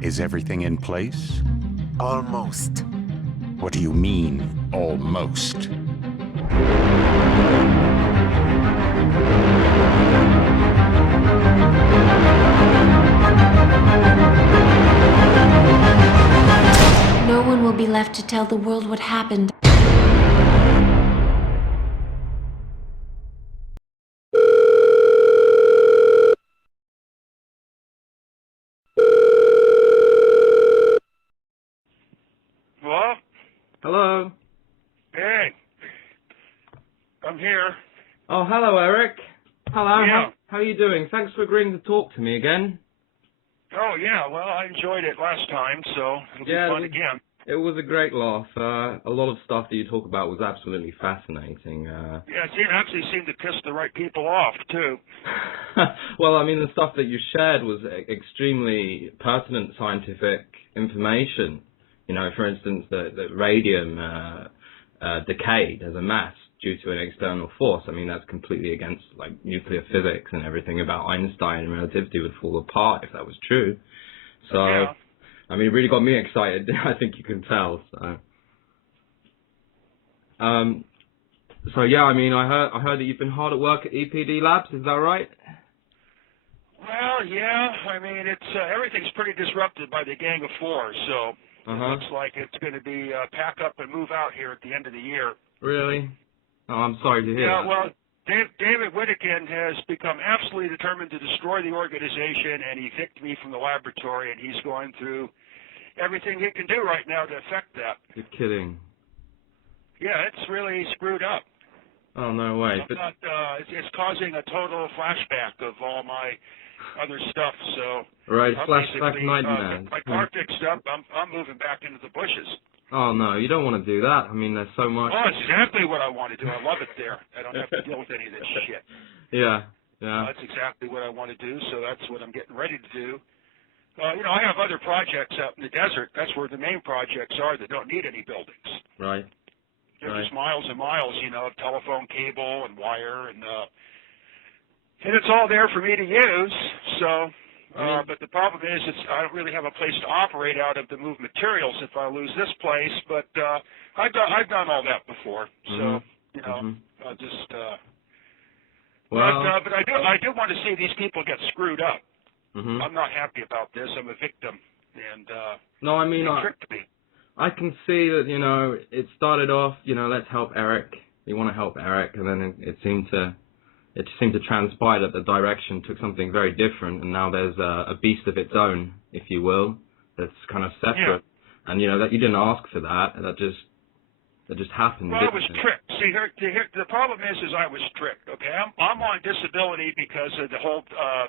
Is everything in place? Almost. What do you mean, almost? No one will be left to tell the world what happened. Hello? Hello. Hey. I'm here. Oh, hello, Eric. Hello. Yeah. How are you doing? Thanks for agreeing to talk to me again. Oh, yeah. Well, I enjoyed it last time, so it'll be fun again. It was a great laugh. A lot of stuff that you talk about was absolutely fascinating. Yeah, it actually seemed to piss the right people off, too. Well, I mean, the stuff that you shared was extremely pertinent scientific information. You know, for instance, that radium decayed as a mass due to an external force. I mean, that's completely against like nuclear physics and everything about Einstein, and relativity would fall apart if that was true. So, Yeah. I mean, it really got me excited. I think you can tell. So yeah, I mean, I heard that you've been hard at work at EPD Labs. Is that right? Well, yeah. I mean, it's everything's pretty disrupted by the Gang of Four, so it looks like it's going to be pack up and move out here at the end of the year. Really? Oh, I'm sorry to hear that. Yeah, well, David Whittakin has become absolutely determined to destroy the organization and evict me from the laboratory, and he's going through everything he can do right now to affect that. You're kidding. Yeah, it's really screwed up. Oh, no way. It's causing a total flashback of all my other stuff, so... Right, flashback nightmares. If my car fixed up, I'm moving back into the bushes. Oh, no, you don't want to do that. I mean, there's so much... Oh, it's exactly what I want to do. I love it there. I don't have to deal with any of this shit. Yeah. That's exactly what I want to do, so that's what I'm getting ready to do. You know, I have other projects out in the desert. That's where the main projects are that don't need any buildings. Right. They're just miles and miles, you know, of telephone cable and wire, and it's all there for me to use. So, but the problem is, I don't really have a place to operate out of to move materials if I lose this place. But I've done all that before, so you know, I'll just. But I do want to see these people get screwed up. I'm not happy about this. I'm a victim, and no, I mean, they tricked me. I can see that, you know, it started off, you know, let's help Eric. You want to help Eric, and then it seemed to transpire that the direction took something very different, and now there's a beast of its own, if you will, that's kind of separate. Yeah. And you know that you didn't ask for that. That just happened. Well, I was tricked. See, the problem is I was tricked. Okay, I'm on disability because of the whole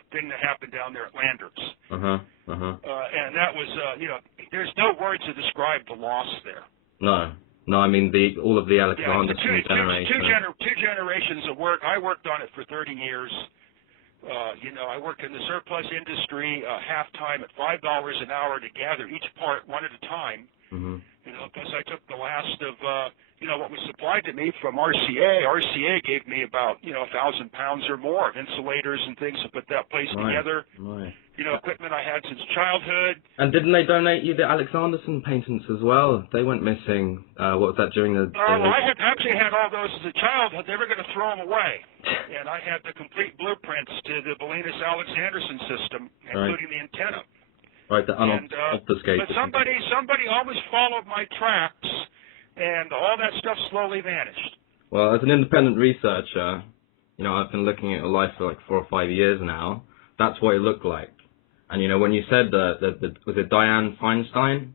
thing that happened down there at Landers. And that was, you know, there's no words to describe the loss there. No, I mean all of the Alexander generation. Two generations of work. I worked on it for 30 years. You know, I worked in the surplus industry half-time at $5 an hour to gather each part one at a time. You know, because I took the last of, you know, what was supplied to me from RCA. RCA gave me about, you know, 1,000 pounds or more of insulators and things to put that place together. You know, equipment I had since childhood. And didn't they donate you the Alexanderson patents as well? They went missing. What was that during the... Well, I had actually had all those as a child, but they were going to throw them away. And I had the complete blueprints to the Bolinas-Alexanderson system, including the antenna. Right, the unobfuscated. But somebody always followed my tracks, and all that stuff slowly vanished. Well, as an independent researcher, you know, I've been looking at your life for like 4 or 5 years now. That's what it looked like. And you know, when you said was it Dianne Feinstein?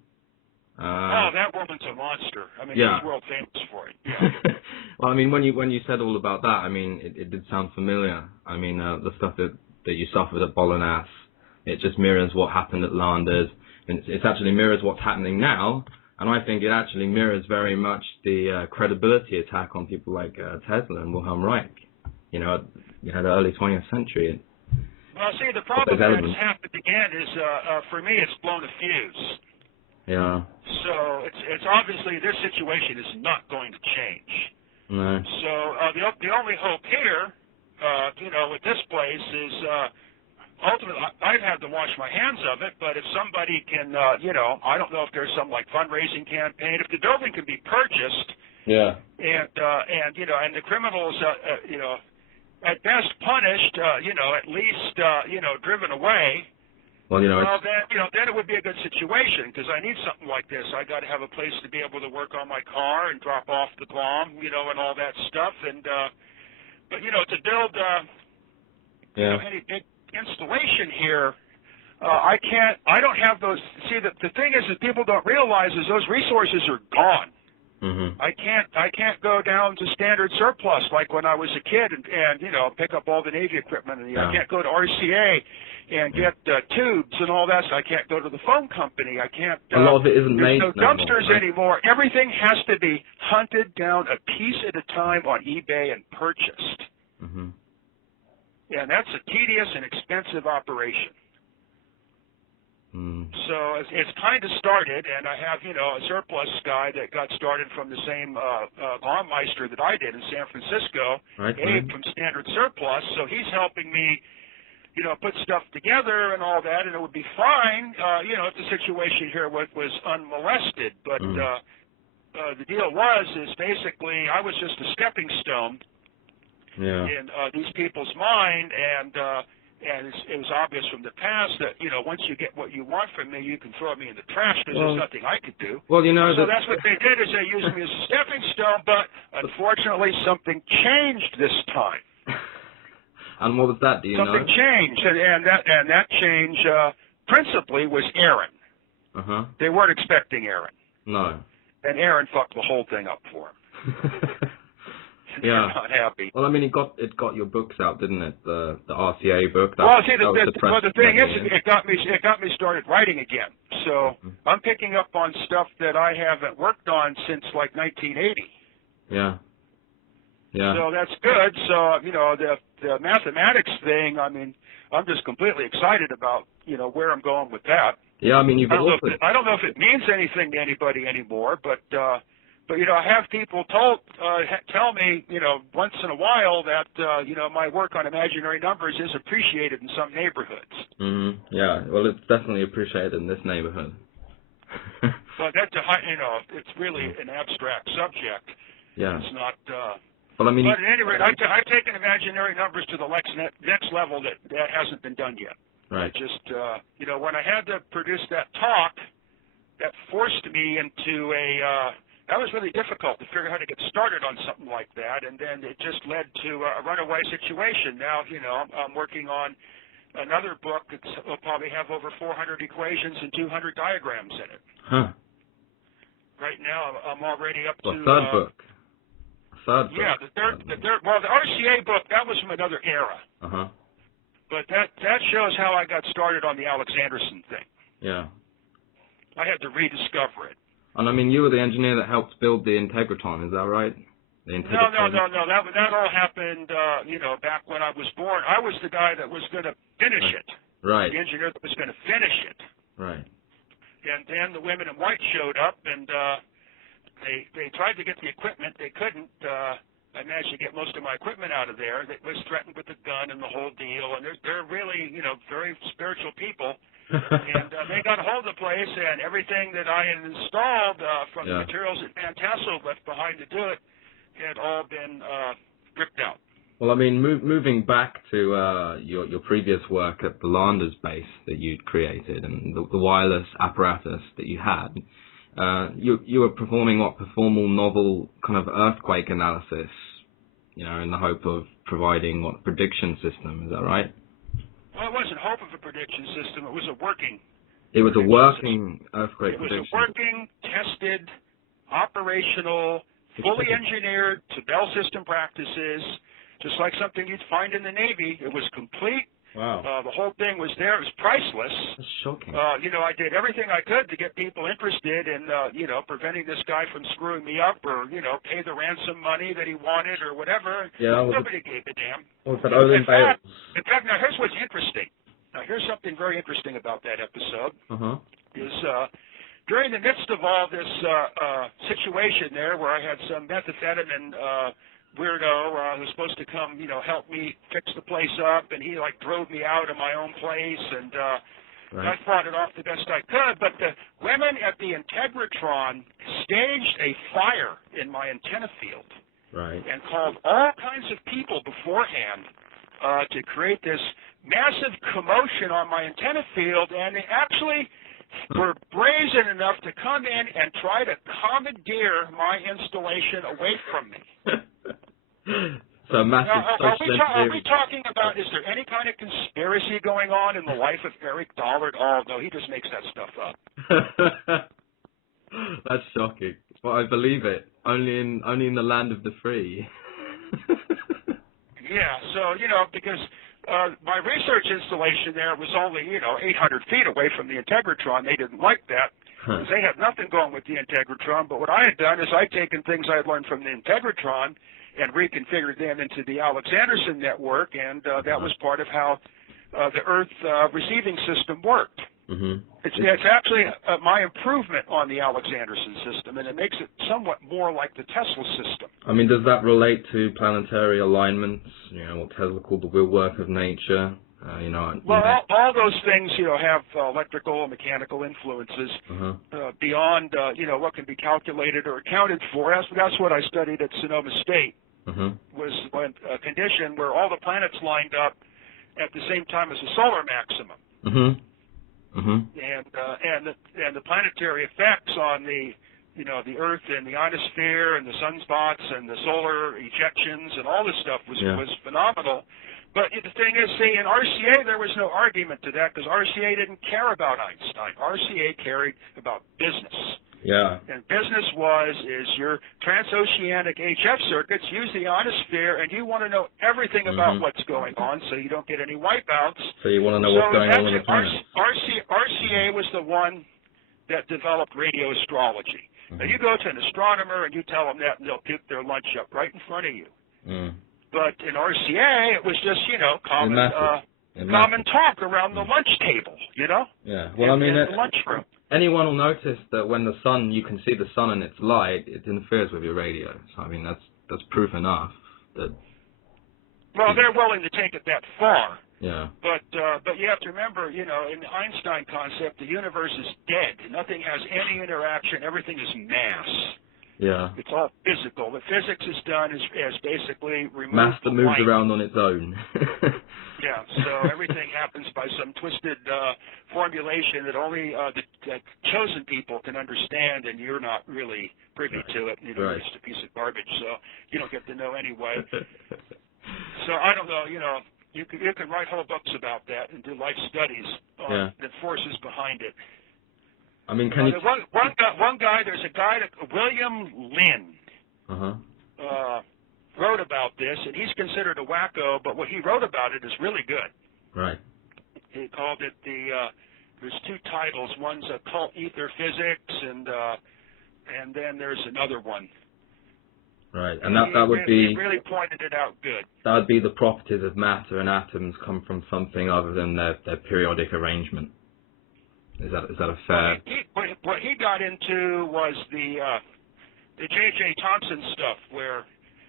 Oh, that woman's a monster. I mean, she's world famous for it. Yeah. Well, I mean, when you said all about that, I mean, it did sound familiar. I mean, the stuff that you suffered at Bolinas, it just mirrors what happened at Landers. And it actually mirrors what's happening now. And I think it actually mirrors very much the credibility attack on people like Tesla and Wilhelm Reich. You know, the early 20th century. Well, see, the problem that has happened again is, for me, it's blown a fuse. Yeah. So it's obviously this situation is not going to change. No. So the only hope here, you know, with this place is ultimately, I've had to wash my hands of it, but if somebody can, I don't know if there's some like fundraising campaign. If the building can be purchased, Yeah. and the criminals, at best punished, at least, driven away. Well, Then it would be a good situation because I need something like this. I got to have a place to be able to work on my car and drop off the glom, and all that stuff. And but to build any big installation here, I don't have those. See, the thing is that people don't realize is those resources are gone. Mm-hmm. I can't go down to standard surplus like when I was a kid and pick up all the Navy equipment. And, I can't go to RCA and get tubes and all that. So I can't go to the phone company. I can't. A lot of it isn't there's made no dumpsters anymore. Everything has to be hunted down a piece at a time on eBay and purchased. Mm-hmm. And that's a tedious and expensive operation. So it's kind of started, and I have, a surplus guy that got started from the same Baumeister that I did in San Francisco, Abe from Standard Surplus, so he's helping me, put stuff together and all that, and it would be fine, if the situation here was unmolested, but the deal is basically I was just a stepping stone in these people's mind, and it was obvious from the past that, once you get what you want from me, you can throw me in the trash because there's nothing I could do. Well, so that's what they did is they used me as a stepping stone, but unfortunately something changed this time. And what was that, do you know? Something changed, and that change principally was Aaron. Uh-huh. They weren't expecting Aaron. No. And Aaron fucked the whole thing up for him. Yeah. They're not happy. Well, I mean, it got your books out, didn't it? The RCA book. The thing is, it got me started writing again. So I'm picking up on stuff that I haven't worked on since like 1980. Yeah. Yeah. So that's good. So the mathematics thing. I mean, I'm just completely excited about where I'm going with that. Yeah. I mean, I don't know if it means anything to anybody anymore, but I have people tell me, once in a while that, my work on imaginary numbers is appreciated in some neighborhoods. Mm-hmm. Yeah, well, it's definitely appreciated in this neighborhood. But it's really an abstract subject. Yeah. It's not. But at any rate, I've taken imaginary numbers to the next level that hasn't been done yet. Right. When I had to produce that talk, that forced me into that was really difficult to figure out how to get started on something like that, and then it just led to a runaway situation. Now, I'm working on another book that will probably have over 400 equations and 200 diagrams in it. Huh. Right now, I'm already up to... third book? Third book? Yeah, the third. Well, the RCA book, that was from another era. Uh-huh. But that shows how I got started on the Alex Anderson thing. Yeah. I had to rediscover it. And I mean, you were the engineer that helped build the Integratron, is that right? No. That all happened, back when I was born. I was the guy that was going to finish it. Right. The engineer that was going to finish it. Right. And then the women in white showed up, and they tried to get the equipment. They couldn't. I managed to get most of my equipment out of there. It was threatened with a gun and the whole deal. And they're really, very spiritual people. And they got a hold of the place, and everything that I had installed from the materials that Van Tassel left behind to do it had all been ripped out. Well, I mean, moving back to your previous work at the Landers base that you'd created and the wireless apparatus that you had, you were performing formal novel kind of earthquake analysis, in the hope of providing prediction system. Is that right? Well, it wasn't hope of a prediction system. It was a working. It was a working earthquake prediction. It was a working, tested, operational, fully engineered to Bell system practices, just like something you'd find in the Navy. It was complete. Wow. The whole thing was there. It was priceless. That's shocking. I did everything I could to get people interested in, preventing this guy from screwing me up or, pay the ransom money that he wanted or whatever. Yeah. Nobody gave a damn. In fact, now here's what's interesting. Now here's something very interesting about that episode. Uh-huh. Is during the midst of all this situation there where I had some methamphetamine weirdo who's supposed to come, help me fix the place up, and he like drove me out of my own place, and I fought it off the best I could. But the women at the Integratron staged a fire in my antenna field, and called all kinds of people beforehand to create this massive commotion on my antenna field, and they actually were brazen enough to come in and try to commandeer my installation away from me. So massive now, are we talking about, is there any kind of conspiracy going on in the life of Eric Dollard? Oh, no, he just makes that stuff up. That's shocking. Well, I believe it. Only in the land of the free. Yeah, so, because my research installation there was only, 800 feet away from the Integratron. They didn't like that because they had nothing going with the Integratron. But what I had done is I'd taken things I had learned from the Integratron and reconfigured them into the Alex Anderson network, and that was part of how the Earth receiving system worked. It's actually my improvement on the Alex Anderson system, and it makes it somewhat more like the Tesla system. I mean, does that relate to planetary alignments? What Tesla called the wheelwork of nature. All those things, have electrical and mechanical influences beyond, what can be calculated or accounted for. That's what I studied at Sonoma State. Was a condition where all the planets lined up at the same time as the solar maximum. And the planetary effects on the Earth and the ionosphere and the sunspots and the solar ejections and all this stuff was phenomenal. But the thing is, see, in RCA there was no argument to that because RCA didn't care about Einstein. RCA cared about business. Yeah. And business is your transoceanic HF circuits use the ionosphere, and you want to know everything about what's going on so you don't get any wipeouts. So you want to know what's going on with the planet. RCA was the one that developed radio astrology. Now you go to an astronomer and you tell them that, and they'll puke their lunch up right in front of you. But in RCA, it was just, common talk around the lunch table, Yeah. Well, in the lunchroom. Anyone will notice that when you can see the sun and its light, it interferes with your radio. So, I mean, that's proof enough that... Well, they're willing to take it that far. Yeah. But you have to remember, in the Einstein concept, the universe is dead. Nothing has any interaction. Everything is mass. Yeah. It's all physical. What physics has done is basically removed mass that moves light. around on its own. Yeah, so everything happens by some twisted formulation that only the chosen people can understand, and you're not really privy to it. You're just a piece of garbage, so you don't get to know anyway. So I don't know, you can write whole books about that and do life studies on the forces behind it. I mean, can you... One guy, there's a guy, William Lynn, wrote about this, and he's considered a wacko, but what he wrote about it is really good. Right. He called it there's two titles. One's Occult Ether Physics, and then there's another one. Right, and that would be... He really pointed it out good. That would be the properties of matter and atoms come from something other than their periodic arrangement. Is that a fair... What he got into was the J.J. Thomson stuff, where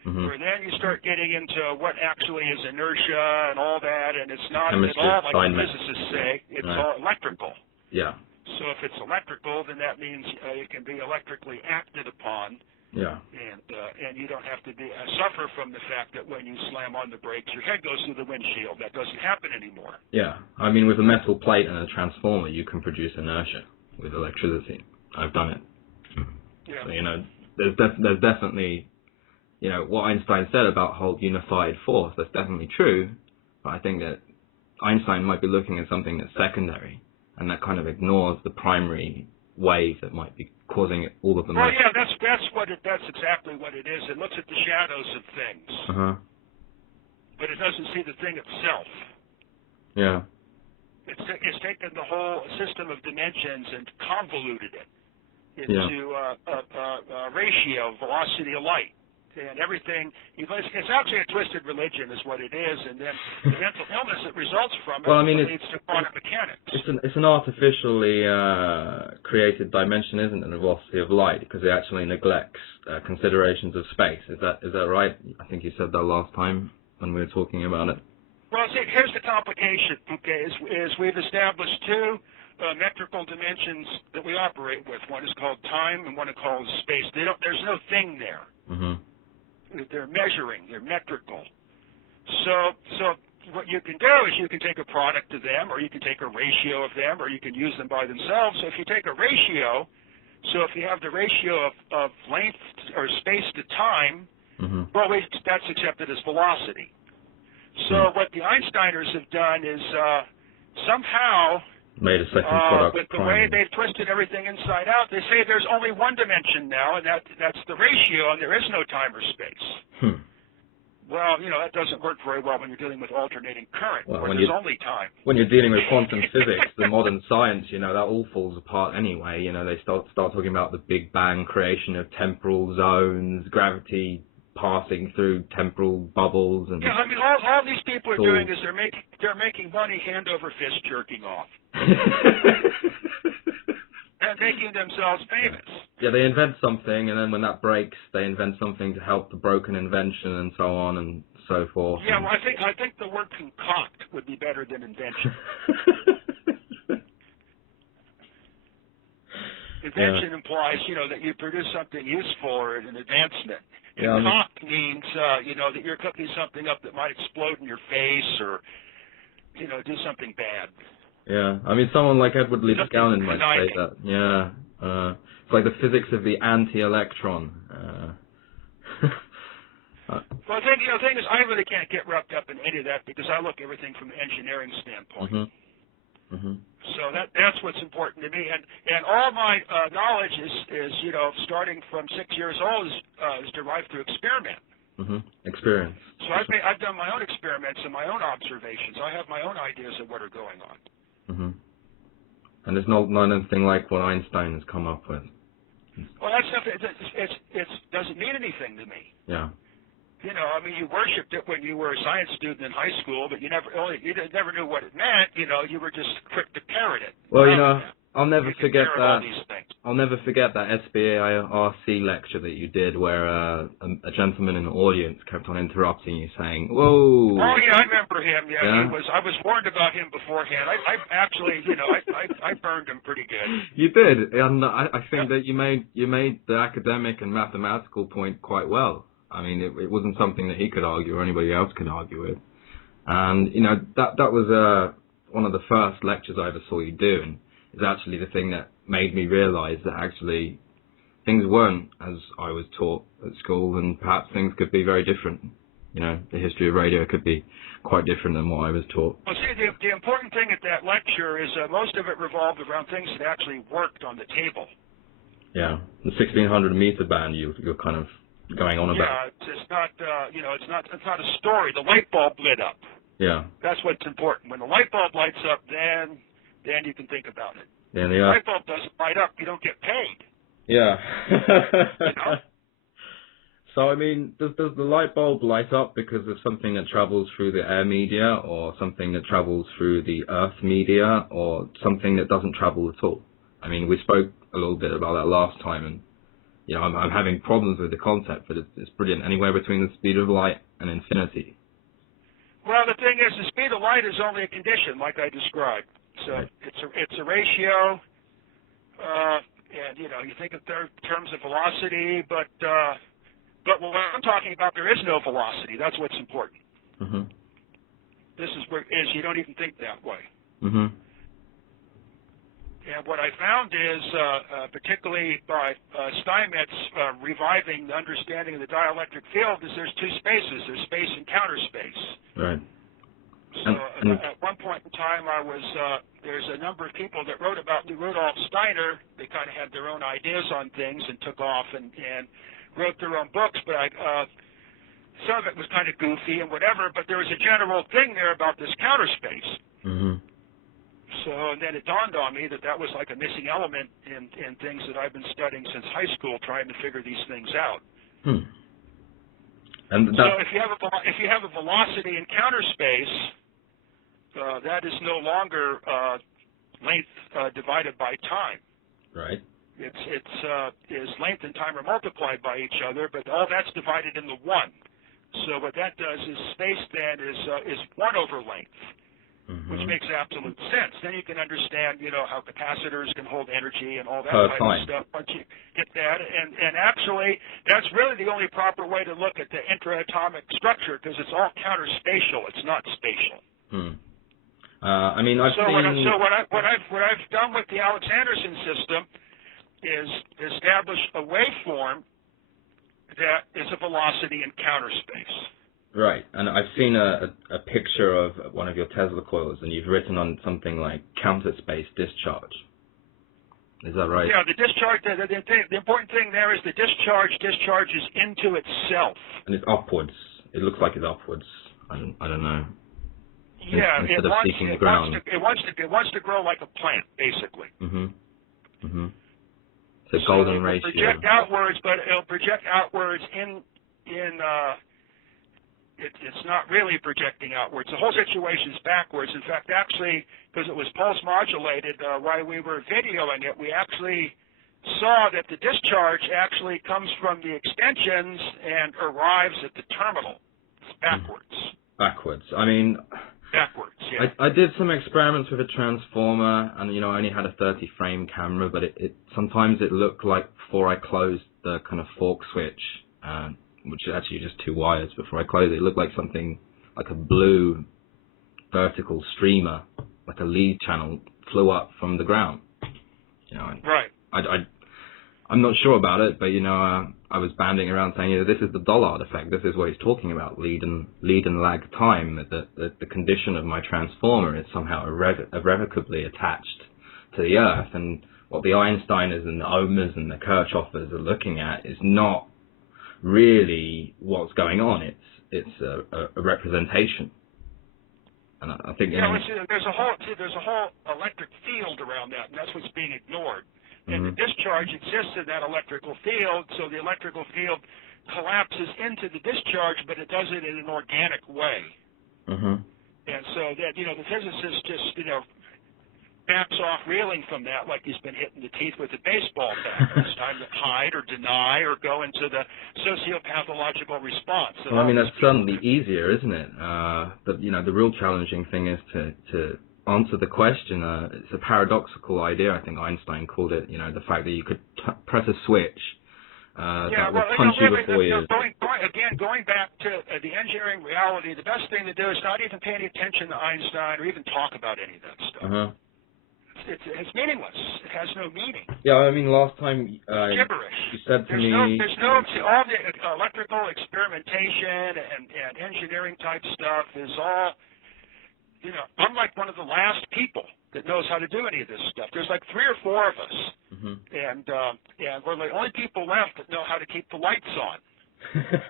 then you start getting into what actually is inertia and all that, and it's not Chemistry, at all like the assignment. physicists say. It's all electrical. Yeah. So if it's electrical, then that means it can be electrically acted upon. Yeah. And you don't have to suffer from the fact that when you slam on the brakes, your head goes through the windshield. That doesn't happen anymore. Yeah. I mean, with a metal plate and a transformer, you can produce inertia with electricity. I've done it. Yeah. So, there's definitely, what Einstein said about whole unified force, that's definitely true, but I think that Einstein might be looking at something that's secondary, and that kind of ignores the primary wave that might be causing all of the... Well, yeah, that's exactly what it is. It looks at the shadows of things, but it doesn't see the thing itself. Yeah. It's taken the whole system of dimensions and convoluted it into a ratio, velocity of light. and everything. It's actually a twisted religion, is what it is, and then the mental illness that results from it leads to quantum mechanics. It's an artificially created dimension, isn't it, the velocity of light, because it actually neglects considerations of space. Is that right? I think you said that last time when we were talking about it. Well, see, here's the complication. Okay, is we've established two metrical dimensions that we operate with. One is called time, and one is called space. There's no thing there. Mm-hmm. They're measuring. They're metrical. So what you can do is you can take a product of them, or you can take a ratio of them, or you can use them by themselves. So if you take a ratio, so if you have the ratio of length or space to time, well, that's accepted as velocity. So what the Einsteiners have done is somehow made a second product. With the way they've twisted everything inside out, they say there's only one dimension now, and that's the ratio, and there is no time or space. Well, that doesn't work very well when you're dealing with alternating current, where there's only time. When you're dealing with quantum physics, the modern science, that all falls apart anyway. They start talking about the Big Bang, creation of temporal zones, gravity passing through temporal bubbles, and I mean, all these people are doing is they're making money hand over fist jerking off. And making themselves famous. Yeah, they invent something, and then when that breaks, they invent something to help the broken invention, and so on and so forth. Yeah, well, I think the word concoct would be better than invention. Invention implies, that you produce something useful or an advancement. Concoct means, that you're cooking something up that might explode in your face or, do something bad. Yeah, I mean, someone like Edward Lee Scanlon might say that. Yeah, it's like the physics of the anti-electron. Well, the thing is, I really can't get wrapped up in any of that because I look at everything from an engineering standpoint. So that's what's important to me, and all my knowledge is starting from 6 years old is derived through experiment. Experience. So I've done my own experiments and my own observations. I have my own ideas of what are going on. And there's not anything like what Einstein has come up with. Well, that stuff it doesn't mean anything to me. Yeah. I mean, you worshipped it when you were a science student in high school, but you never knew what it meant. You were just quick to parrot it. Well, I'll never forget that. I'll never forget that SBARC lecture that you did, where a gentleman in the audience kept on interrupting you, saying, "Whoa!" Oh yeah, I remember him. Yeah, I was warned about him beforehand. I actually, I burned him pretty good. You did, and I think that you made the academic and mathematical point quite well. I mean, it wasn't something that he could argue or anybody else could argue with, and that was one of the first lectures I ever saw you do, and is actually the thing that made me realize that actually things weren't as I was taught at school, and perhaps things could be very different. The history of radio could be quite different than what I was taught. Well, see, the important thing at that lecture is most of it revolved around things that actually worked on the table. Yeah, the 1600 meter band you're kind of going on about. Yeah, it's not it's not a story. The light bulb lit up. Yeah. That's what's important. When the light bulb lights up, then you can think about it. Yeah, the light bulb doesn't light up, you don't get paid. Yeah. So, I mean, does the light bulb light up because of something that travels through the air media, or something that travels through the earth media, or something that doesn't travel at all? I mean, we spoke a little bit about that last time, and I'm having problems with the concept, but it's brilliant. Anywhere between the speed of light and infinity. Well, the thing is, the speed of light is only a condition, like I described. So it's a ratio, and you think in terms of velocity, but when I'm talking about, there is no velocity. That's what's important. This is where you don't even think that way. And what I found is, particularly by Steinmetz reviving the understanding of the dielectric field, is there's two spaces. There's space and counter space. Right. So at one point in time, there's a number of people that wrote about Rudolf Steiner. They kind of had their own ideas on things and took off and wrote their own books, but some of it was kind of goofy and whatever, but there was a general thing there about this counter space. So, and then it dawned on me that was like a missing element in things that I've been studying since high school, trying to figure these things out. And so if you have a velocity in counter space, that is no longer length divided by time. right. Is length and time are multiplied by each other, but all that's divided into one. So what that does is space then is 1 over length, which makes absolute sense. Then you can understand, how capacitors can hold energy and all that type of stuff. Once you get that, and actually, that's really the only proper way to look at the intraatomic structure because it's all counterspatial. It's not spatial. I mean, I've seen. What I've done with the Alex-Anderson system is establish a waveform that is a velocity in counter space. Right, and I've seen a picture of one of your Tesla coils, and you've written on something like counter space discharge. Is that right? Yeah, the discharge. The important thing there is the discharge discharges into itself. And it's upwards. It looks like it's upwards. I don't know. Yeah, Instead of seeking the ground. It wants to grow like a plant, basically. So golden ratio. It'll project outwards, but it'll project outwards it's not really projecting outwards. The whole situation's backwards. In fact, actually, because it was pulse modulated, while we were videoing it, we actually saw that the discharge actually comes from the extensions and arrives at the terminal. It's backwards. Backwards. I mean, backwards, yeah. I did some experiments with a transformer, and I only had a 30-frame camera, but it sometimes it looked like before I closed the kind of fork switch, which is actually just 2 wires. Before I closed it looked like something like a blue vertical streamer, like a lead channel, flew up from the ground. Right. I'm not sure about it, but I was banding around saying, this is the Dollard effect. This is what he's talking about, lead and lag time. That the condition of my transformer is somehow irrevocably attached to the Earth, and what the Einsteiners and the Ohmers and the Kirchhoffers are looking at is not really what's going on. It's a representation, and I think there's a whole electric field around that, and that's what's being ignored. And the discharge exists in that electrical field, so the electrical field collapses into the discharge, but it does it in an organic way. And so that the physicist just backs off reeling from that like he's been hitting the teeth with a baseball bat. It's time to hide or deny or go into the sociopathological response. Well, I mean, that's certainly easier, isn't it? But the real challenging thing is to answer the question. It's a paradoxical idea, I think Einstein called it. The fact that you could press a switch that would punch you before you. Going back to the engineering reality, the best thing to do is not even pay any attention to Einstein or even talk about any of that stuff. It's meaningless. It has no meaning. Yeah, I mean, last time gibberish. You said to me, all the electrical experimentation and engineering type stuff is all. I'm like one of the last people that knows how to do any of this stuff. There's like 3 or 4 of us, and we're the only people left that know how to keep the lights on.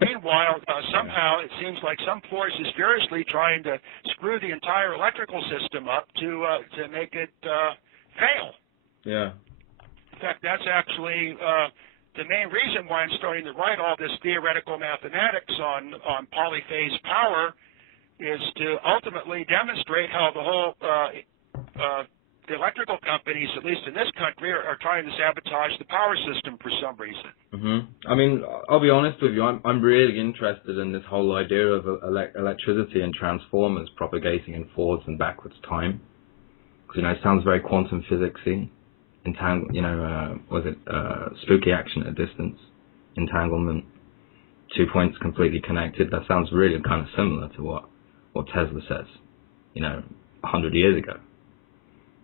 Meanwhile, somehow it seems like some force is furiously trying to screw the entire electrical system up to make it fail. Yeah. In fact, that's actually the main reason why I'm starting to write all this theoretical mathematics on polyphase power. Is to ultimately demonstrate how the whole the electrical companies, at least in this country, are trying to sabotage the power system for some reason. I mean, I'll be honest with you. I'm really interested in this whole idea of electricity and transformers propagating in forwards and backwards time. Because it sounds very quantum physicsy. Spooky action at a distance, entanglement, 2 points completely connected. That sounds really kind of similar to what Tesla says, 100 years ago.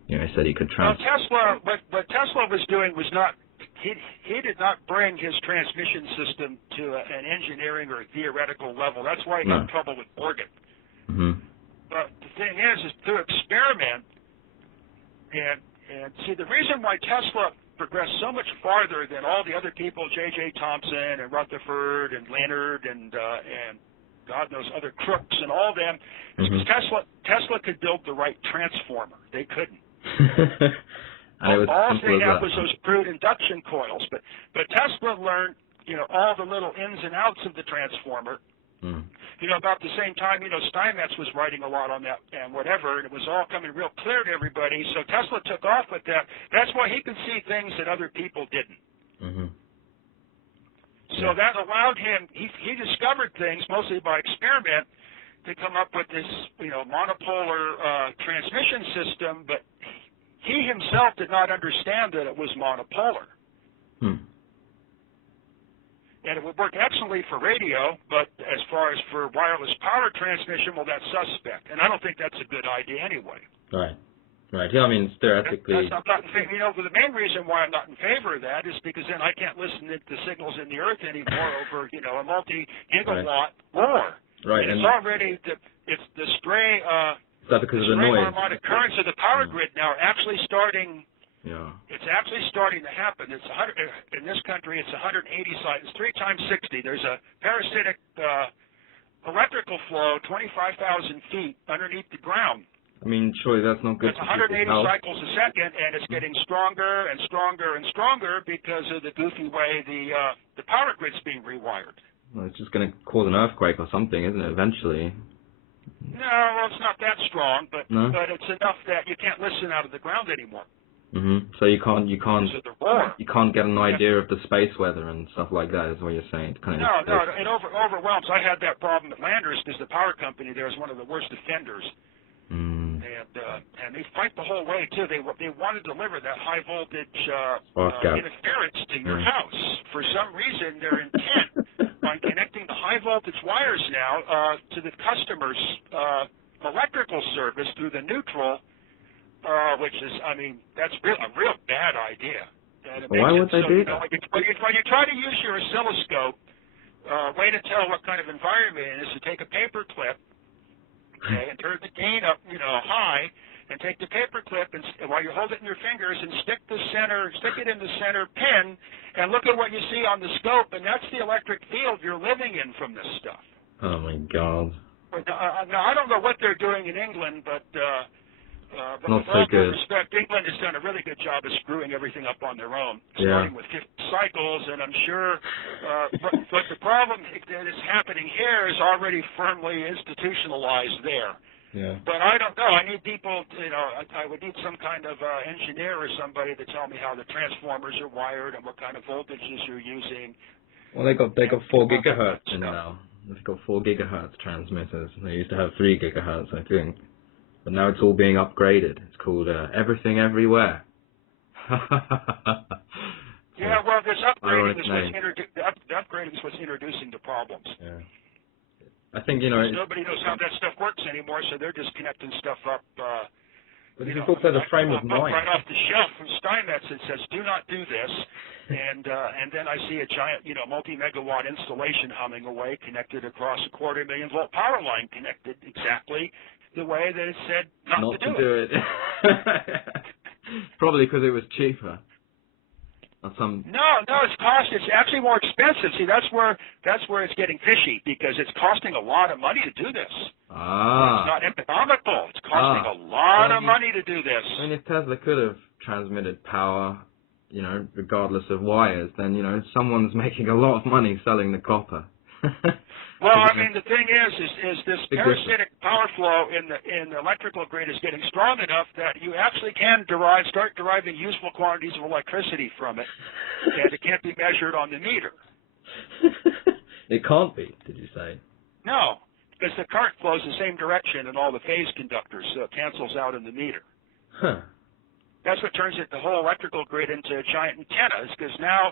He said he could What Tesla was doing was not, he did not bring his transmission system to an engineering or a theoretical level. That's why he had trouble with organ. But the thing is to experiment and see, the reason why Tesla progressed so much farther than all the other people, J.J. Thomson and Rutherford and Leonard and God knows other crooks and all them, is because Tesla could build the right transformer. They couldn't. All they had was those crude induction coils. But Tesla learned, all the little ins and outs of the transformer, You know, about the same time, you know, Steinmetz was writing a lot on that and whatever, and it was all coming real clear to everybody. So Tesla took off with that. That's why he could see things that other people didn't. So that allowed him, he discovered things mostly by experiment to come up with this, you know, monopolar transmission system, but he himself did not understand that it was monopolar. And it would work excellently for radio, but as far as for wireless power transmission, well, that's suspect. And I don't think that's a good idea anyway. Right. Yeah, I mean, theoretically... I'm not in favor. You know, the main reason why I'm not in favor of that is because then I can't listen to the signals in the earth anymore over, you know, a multi-gigawatt war. Right. And it's already, it's the stray... is that because of the stray noise? harmonic currents of the power grid now are actually starting... Yeah. It's actually starting to happen. It's 100 in this country. It's 180 cycles. 3 times 60. There's a parasitic electrical flow 25,000 feet underneath the ground. I mean, surely that's not good. It's 180 cycles a second, and it's getting stronger and stronger and stronger because of the goofy way the power grid's being rewired. Well, it's just going to cause an earthquake or something, isn't it? Eventually. No, well, it's not that strong, but it's enough that you can't listen out of the ground anymore. So you can't get an idea of the space weather and stuff like that, is what you're saying. It overwhelms. I had that problem at Landers because the power company there is one of the worst offenders, and they fight the whole way too. They want to deliver that high voltage interference to your house. For some reason, they're intent on connecting the high voltage wires now to the customer's electrical service through the neutral. Which is, I mean, that's a real bad idea. And why would they do that? When you try to use your oscilloscope, way to tell what kind of environment it is to take a paper clip, okay, and turn the gain up, you know, high, and take the paper clip and while you hold it in your fingers and stick it in the center pin, and look at what you see on the scope, and that's the electric field you're living in from this stuff. Oh my God. Now I don't know what they're doing in England, but not with so all due good. respect, England has done a really good job of screwing everything up on their own, starting with 50 cycles, and I'm sure, but the problem that is happening here is already firmly institutionalized there. Yeah. But I don't know. I need people, you know, I would need some kind of engineer or somebody to tell me how the transformers are wired and what kind of voltages you're using. Well, they got 4 gigahertz in now. They've got 4 gigahertz transmitters. They used to have 3 gigahertz, I think. But now it's all being upgraded. It's called Everything Everywhere. Yeah, well, this upgrading is what's introducing the problems. Yeah. I think, you know... Nobody knows how that stuff works anymore, so they're just connecting stuff up. But if you thought there's a frame of mind... Right off the shelf from Steinmetz, it says, do not do this. And then I see a giant, you know, multi-megawatt installation humming away, connected across a 250,000-volt power line, connected exactly the way that it said not to do it. Probably because it was cheaper. Or No, it's actually more expensive. See, that's where it's getting fishy, because it's costing a lot of money to do this. It's not economical. It's costing a lot of money to do this. I mean, if Tesla could have transmitted power, you know, regardless of wires, then, you know, someone's making a lot of money selling the copper. Well, I mean, the thing is this parasitic power flow in the electrical grid is getting strong enough that you actually can start deriving useful quantities of electricity from it, and it can't be measured on the meter. It can't be, did you say? No, because the current flows the same direction in all the phase conductors, so it cancels out in the meter. Huh. That's what turns the whole electrical grid into giant antennas, because now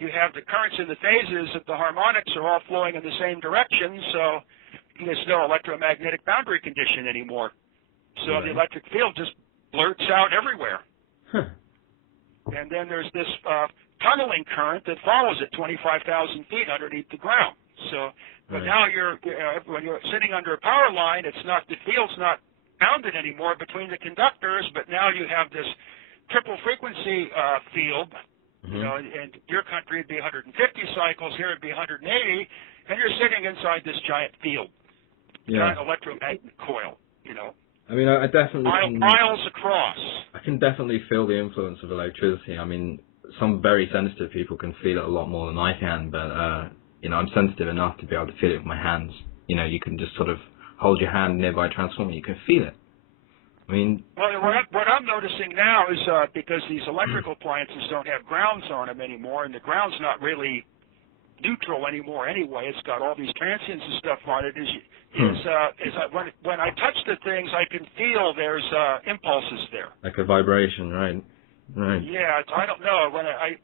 you have the currents in the phases that the harmonics are all flowing in the same direction, so there's no electromagnetic boundary condition anymore. So the electric field just blurts out everywhere. Huh. And then there's this tunneling current that follows it 25,000 feet underneath the ground. So, but now when you're sitting under a power line, the field's not bounded anymore between the conductors, but now you have this triple frequency field. You know, in your country it'd be 150 cycles, here it'd be 180, and you're sitting inside this giant field, giant electromagnetic coil, you know. I mean, I definitely miles across. I can definitely feel the influence of electricity. I mean, some very sensitive people can feel it a lot more than I can, but, you know, I'm sensitive enough to be able to feel it with my hands. you know, you can just sort of hold your hand nearby a transformer, you can feel it. I mean, well, what I'm noticing now is because these electrical appliances don't have grounds on them anymore, and the ground's not really neutral anymore anyway. It's got all these transients and stuff on it. When I touch the things, I can feel there's impulses there. like a vibration, right? Right. Yeah, I don't know. When I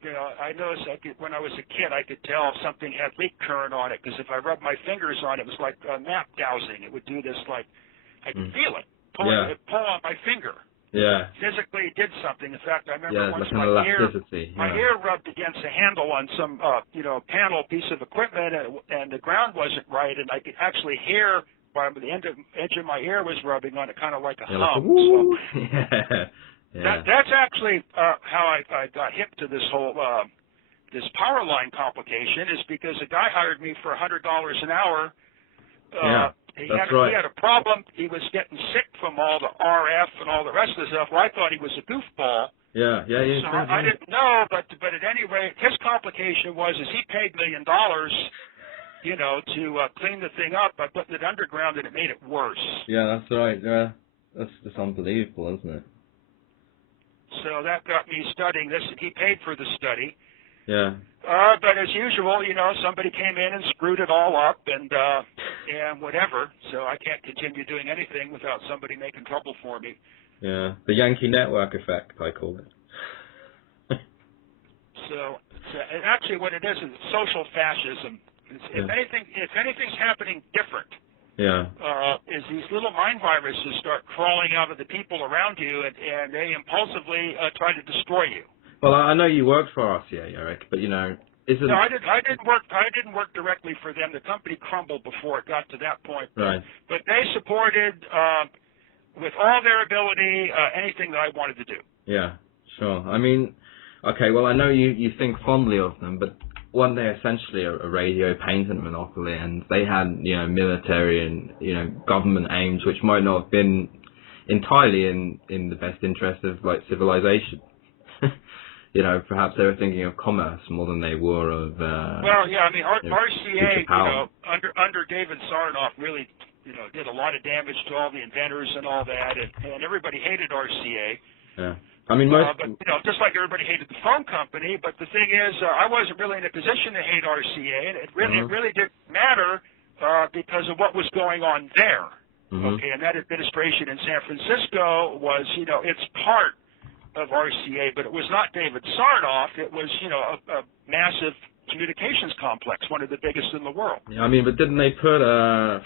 noticed when I was a kid, I could tell if something had leak current on it, because if I rubbed my fingers on it, it was like nap dowsing. It would do this, like I could feel it pull on my finger. Yeah. Physically, it did something. In fact, I remember once like an elasticity. my ear rubbed against a handle on some panel piece of equipment, and the ground wasn't right, and I could actually hear by the edge of my ear was rubbing on it, kind of like a hum. Like a woo. So, yeah. that's actually how I got hip to this whole this power line complication, is because a guy hired me for $100 an hour. He had a problem. He was getting sick from all the RF and all the rest of the stuff. Well, I thought he was a goofball. Yeah. So I didn't know, but at any rate, his complication was he paid $1 million, to clean the thing up by putting it underground, and it made it worse. Yeah, that's right. Yeah, that's just unbelievable, isn't it? So that got me studying this, and he paid for the study. Yeah. But as usual, somebody came in and screwed it all up and whatever. So I can't continue doing anything without somebody making trouble for me. Yeah, the Yankee network effect, I call it. So and actually what it is social fascism. If anything's happening different, is these little mind viruses start crawling out of the people around you, and they impulsively try to destroy you. Well, I know you worked for RCA, Eric, but No, I didn't work directly for them. The company crumbled before it got to that point. Right. But they supported, with all their ability, anything that I wanted to do. Yeah, sure. I mean, okay, well, I know you think fondly of them, but weren't they essentially a radio patent monopoly, and they had, military and, government aims which might not have been entirely in the best interest of, civilization. Perhaps they were thinking of commerce more than they were of. RCA, under David Sarnoff, really, did a lot of damage to all the inventors and all that, and everybody hated RCA. Yeah, I mean, most. But just like everybody hated the phone company. But the thing is, I wasn't really in a position to hate RCA, and it really didn't matter because of what was going on there. Okay, and that administration in San Francisco was, it's part of RCA, but it was not David Sarnoff. It was, a massive communications complex, one of the biggest in the world. Yeah, I mean, but didn't they put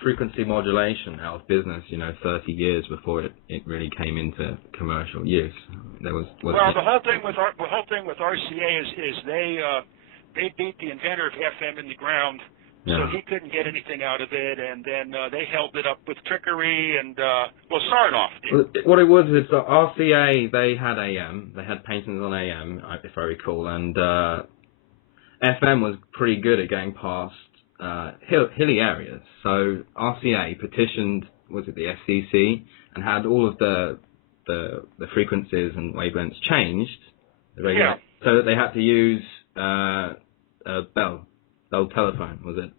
frequency modulation out of business, 30 years before it really came into commercial use? The whole thing with RCA is they beat the inventor of FM in the ground. So he couldn't get anything out of it, and then they held it up with trickery, and, Sarnoff did. What it was is that RCA, they had AM, they had patents on AM, if I recall, and FM was pretty good at getting past hilly areas. So RCA petitioned, was it the FCC, and had all of the frequencies and wavelengths changed, so that they had to use Bell telephone, was it?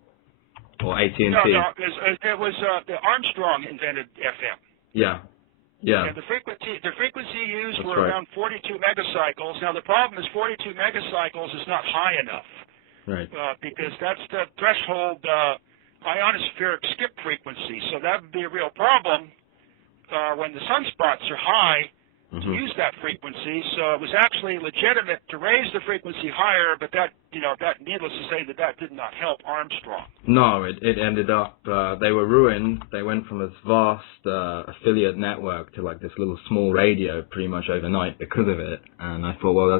Or AT&T? No, it was Armstrong invented FM. Yeah. And the frequency used were around 42 megacycles. Now the problem is 42 megacycles is not high enough. Right. Because that's the threshold ionospheric skip frequency. So that would be a real problem when the sunspots are high. To use that frequency, so it was actually legitimate to raise the frequency higher, but that needless to say that did not help Armstrong. No, it ended up, they were ruined. They went from this vast affiliate network to this little small radio pretty much overnight because of it. And I thought, well,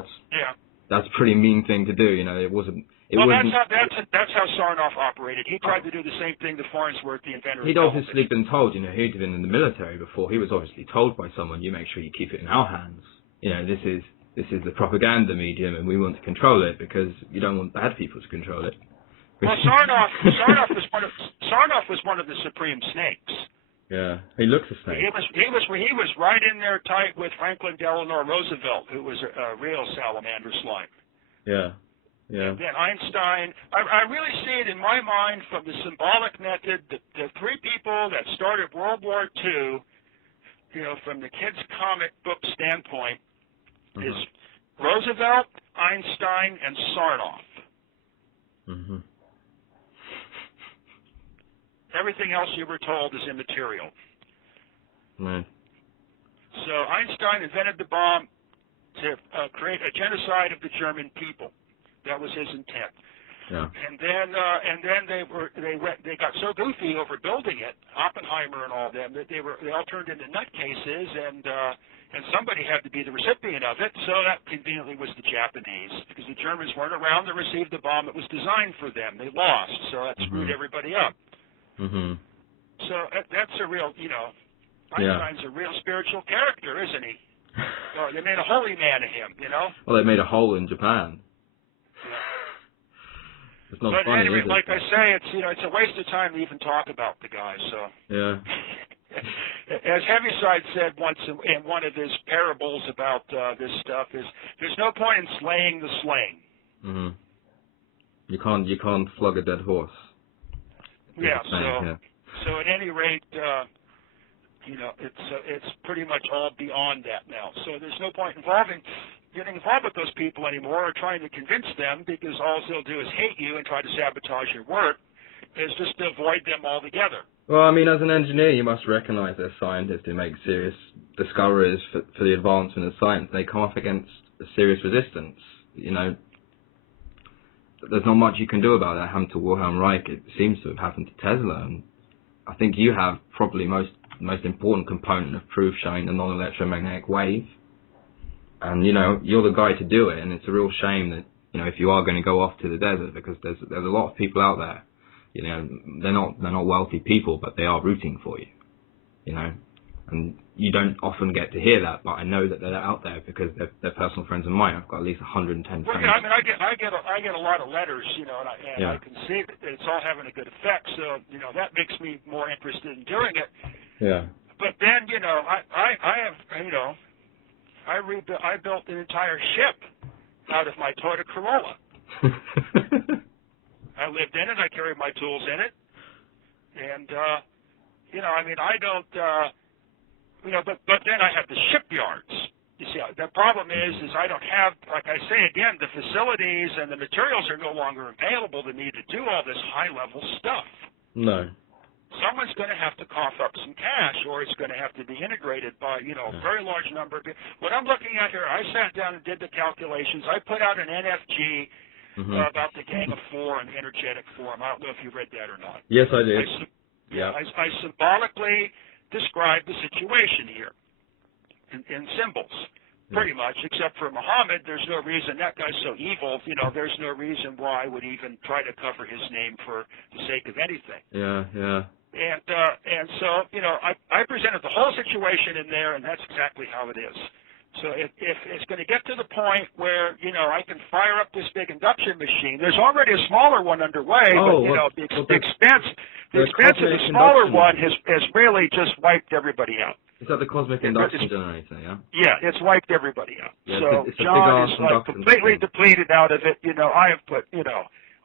that's a pretty mean thing to do. It wasn't. That's how Sarnoff operated. He tried to do the same thing to Farnsworth, the inventor. He'd obviously been told, he'd been in the military before. He was obviously told by someone, you make sure you keep it in our hands. This is the propaganda medium, and we want to control it because you don't want bad people to control it. Well, Sarnoff was one of the supreme snakes. Yeah, he looks a snake. He was right in there tight with Franklin Delano Roosevelt, who was a real salamander slime. Yeah. Yeah. And then Einstein, I really see it in my mind from the symbolic method, the three people that started World War II, from the kids' comic book standpoint, is Roosevelt, Einstein, and Sarnoff. Mm-hmm. Everything else you were told is immaterial. Right. So Einstein invented the bomb to create a genocide of the German people. That was his intent. Yeah. And then they got so goofy over building it, Oppenheimer and all them, that they all turned into nutcases, and somebody had to be the recipient of it. So that conveniently was the Japanese, because the Germans weren't around to receive the bomb that was designed for them. They lost, so that screwed everybody up. Mm-hmm. So that's a real, Einstein's a real spiritual character, isn't he? Or they made a holy man of him, Well, they made a hole in Japan. It's not But funny, anyway, is it? like I say, it's a waste of time to even talk about the guy. So Yeah. As Heaviside said once in one of his parables about this stuff, is there's no point in slaying the slain. Mm-hmm. You can't flog a dead horse. Yeah. Yeah. So at any rate, it's pretty much all beyond that now. So there's no point getting involved with those people anymore, or trying to convince them, because all they'll do is hate you and try to sabotage your work. Is just to avoid them altogether. Well, I mean, as an engineer, you must recognize that scientists who make serious discoveries for the advancement of science, they come up against a serious resistance. There's not much you can do about that. Happened to Wilhelm Reich. It seems to have happened to Tesla, and I think you have probably most important component of proof showing the non-electromagnetic wave. And you're the guy to do it, and it's a real shame that if you are going to go off to the desert, because there's a lot of people out there. They're not wealthy people, but they are rooting for you. And you don't often get to hear that, but I know that they're out there because they're personal friends of mine. I've got at least 110 friends. Well, I mean, I get a lot of letters, and I can see that it's all having a good effect. So that makes me more interested in doing it. Yeah. But then I built an entire ship out of my Toyota Corolla. I lived in it. I carried my tools in it, and I don't. But then I have the shipyards. You see, the problem is I don't have, like I say again, the facilities and the materials are no longer available to me to do all this high-level stuff. No. Someone's going to have to cough up some cash, or it's going to have to be integrated by, a very large number of people. What I'm looking at here, I sat down and did the calculations. I put out an NFG about the Gang of Four and the energetic form. I don't know if you read that or not. Yes, I did. I symbolically described the situation here in symbols, pretty much, except for Muhammad. There's no reason. That guy's so evil, there's no reason why I would even try to cover his name for the sake of anything. Yeah. And so, I presented the whole situation in there, and that's exactly how it is. So if it's going to get to the point where, I can fire up this big induction machine, there's already a smaller one underway, but, the expense of the smaller one has really just wiped everybody out. Is that the cosmic induction generator, yeah? Yeah, it's wiped everybody out. Yeah, so it's a John is completely depleted out of it. I have put,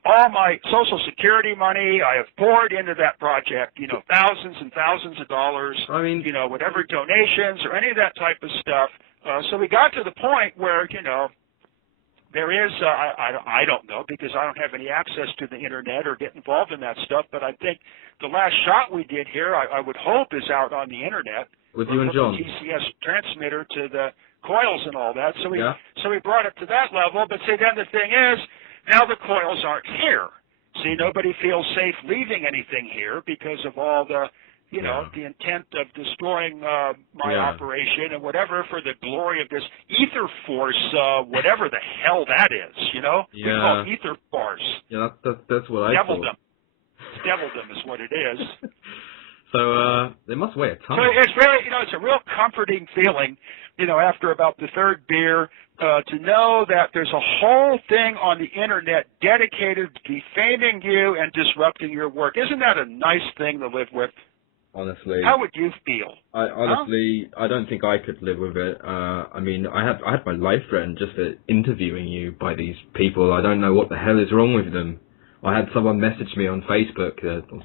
all my Social Security money I have poured into that project, thousands and thousands of dollars, I mean, whatever donations or any of that type of stuff. So we got to the point where, there is, I don't know, because I don't have any access to the internet or get involved in that stuff, but I think the last shot we did here, I would hope, is out on the internet. With you and John. The TCS transmitter to the coils and all that. So we brought it to that level, but see, then the thing is, now the coils aren't here. See, nobody feels safe leaving anything here because of all the, the intent of destroying my operation and whatever for the glory of this ether force, whatever the hell that is, We call it ether force. Yeah, that's what I thought. Devildom is what it is. So they must weigh a ton. So it's really, it's a real comforting feeling, after about the third beer, to know that there's a whole thing on the internet dedicated to defaming you and disrupting your work. Isn't that a nice thing to live with? Honestly. How would you feel? I don't think I could live with it. I mean, I had my life threatened just for interviewing you by these people. I don't know what the hell is wrong with them. I had someone message me on Facebook,